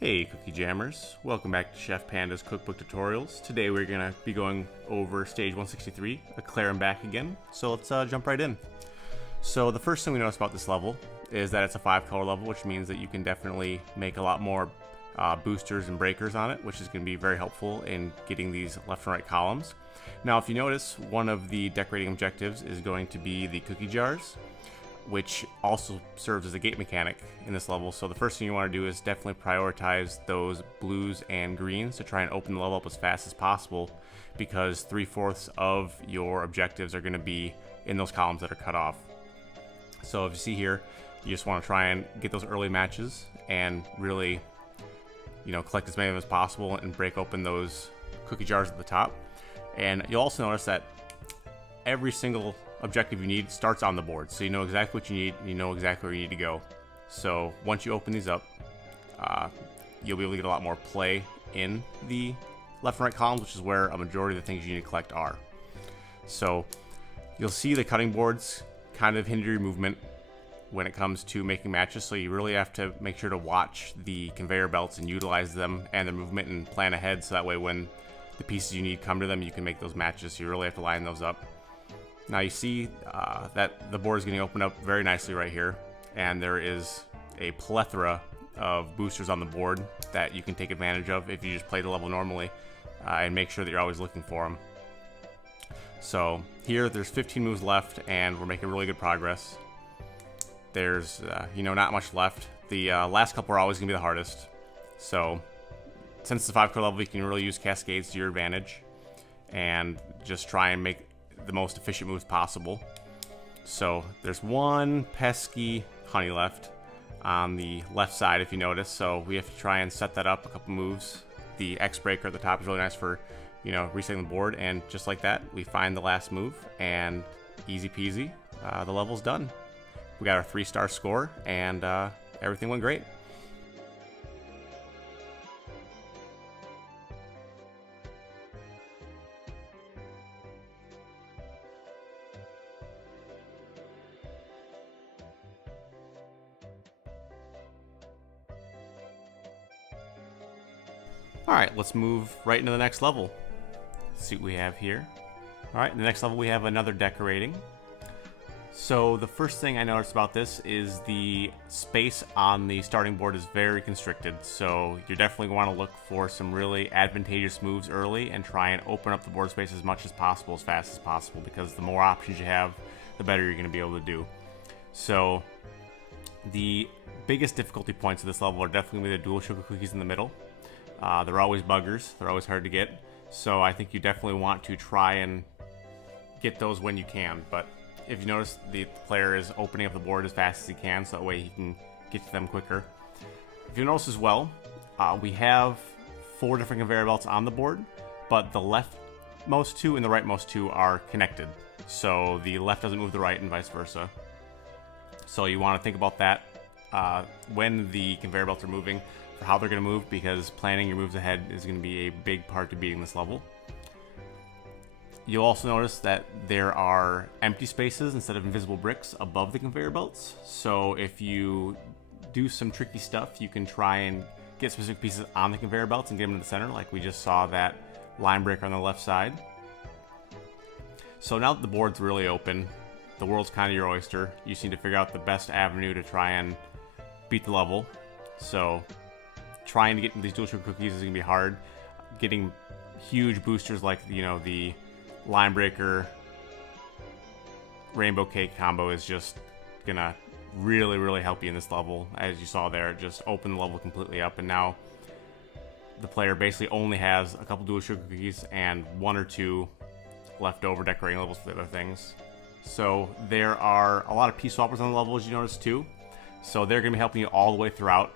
Hey Cookie Jammers, welcome back to Chef Panda's Cookbook Tutorials. Today we're going to be going over stage 163, Eclair and Back Again, so let's jump right in. So the first thing we notice about this level is that it's a 5-color level, which means that you can definitely make a lot more boosters and breakers on it, which is going to be very helpful in getting these left and right columns. Now if you notice, one of the decorating objectives is going to be the cookie jars, which also serves as a gate mechanic in this level. So the first thing you want to do is definitely prioritize those blues and greens to try and open the level up as fast as possible, because 3/4 of your objectives are going to be in those columns that are cut off. So if you see here, you just want to try and get those early matches and really, collect as many of them as possible and break open those cookie jars at the top. And you'll also notice that every single objective you need starts on the board, so you know exactly what you need, and you know exactly where you need to go. So once you open these up, you'll be able to get a lot more play in the left and right columns, which is where a majority of the things you need to collect are. So you'll see the cutting boards kind of hinder your movement when it comes to making matches, so you really have to make sure to watch the conveyor belts and utilize them and their movement and plan ahead, so that way when the pieces you need come to them, you can make those matches. So you really have to line those up. Now you see that the board is getting opened up very nicely right here, and there is a plethora of boosters on the board that you can take advantage of if you just play the level normally, and make sure that you're always looking for them. So here there's 15 moves left, and we're making really good progress. There's not much left. The last couple are always going to be the hardest. So since it's a 5-color level, you can really use cascades to your advantage and just try and make the most efficient moves possible. So there's one pesky honey left on the left side, if you notice, so we have to try and set that up a couple moves. The X breaker at the top is really nice for resetting the board, and just like that we find the last move, and easy peasy, the level's done. We got our 3-star score, and everything went great. Alright, let's move right into the next level. Let's see what we have here. Alright, in the next level we have another decorating. So the first thing I noticed about this is the space on the starting board is very constricted. So you're definitely going to want to look for some really advantageous moves early and try and open up the board space as much as possible, as fast as possible, because the more options you have, the better you're going to be able to do. So the biggest difficulty points of this level are definitely going to be the dual sugar cookies in the middle. They're always buggers. They're always hard to get. So I think you definitely want to try and get those when you can. But if you notice, the player is opening up the board as fast as he can, so that way he can get to them quicker. If you notice as well, we have 4 different conveyor belts on the board, but the leftmost 2 and the rightmost 2 are connected. So the left doesn't move the right and vice versa. So you want to think about that when the conveyor belts are moving, for how they're going to move, because planning your moves ahead is going to be a big part to beating this level. You'll also notice that there are empty spaces instead of invisible bricks above the conveyor belts. So if you do some tricky stuff, you can try and get specific pieces on the conveyor belts and get them to the center, like we just saw that line breaker on the left side. So now that the board's really open, the world's kind of your oyster. You just need to figure out the best avenue to try and beat the level. So trying to get these dual sugar cookies is going to be hard. Getting huge boosters like the line breaker rainbow cake combo is just gonna really help you in this level. As you saw there, just open the level completely up, and now the player basically only has a couple dual sugar cookies and 1 or 2 leftover decorating levels for the other things. So there are a lot of piece swappers on the level, as you notice too, so they're gonna be helping you all the way throughout.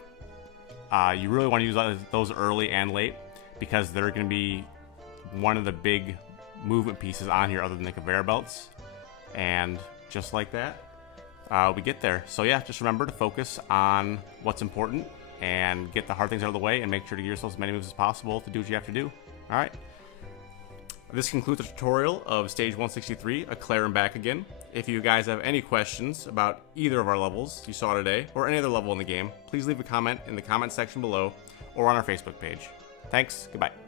You really want to use those early and late, because they're going to be one of the big movement pieces on here other than the conveyor belts. And just like that, we get there. So yeah, just remember to focus on what's important and get the hard things out of the way, and make sure to give yourself as many moves as possible to do what you have to do. Alright, This concludes the tutorial of stage 163, Eclair and Back Again. If you guys have any questions about either of our levels you saw today, or any other level in the game, please leave a comment in the comment section below or on our Facebook page. Thanks, goodbye.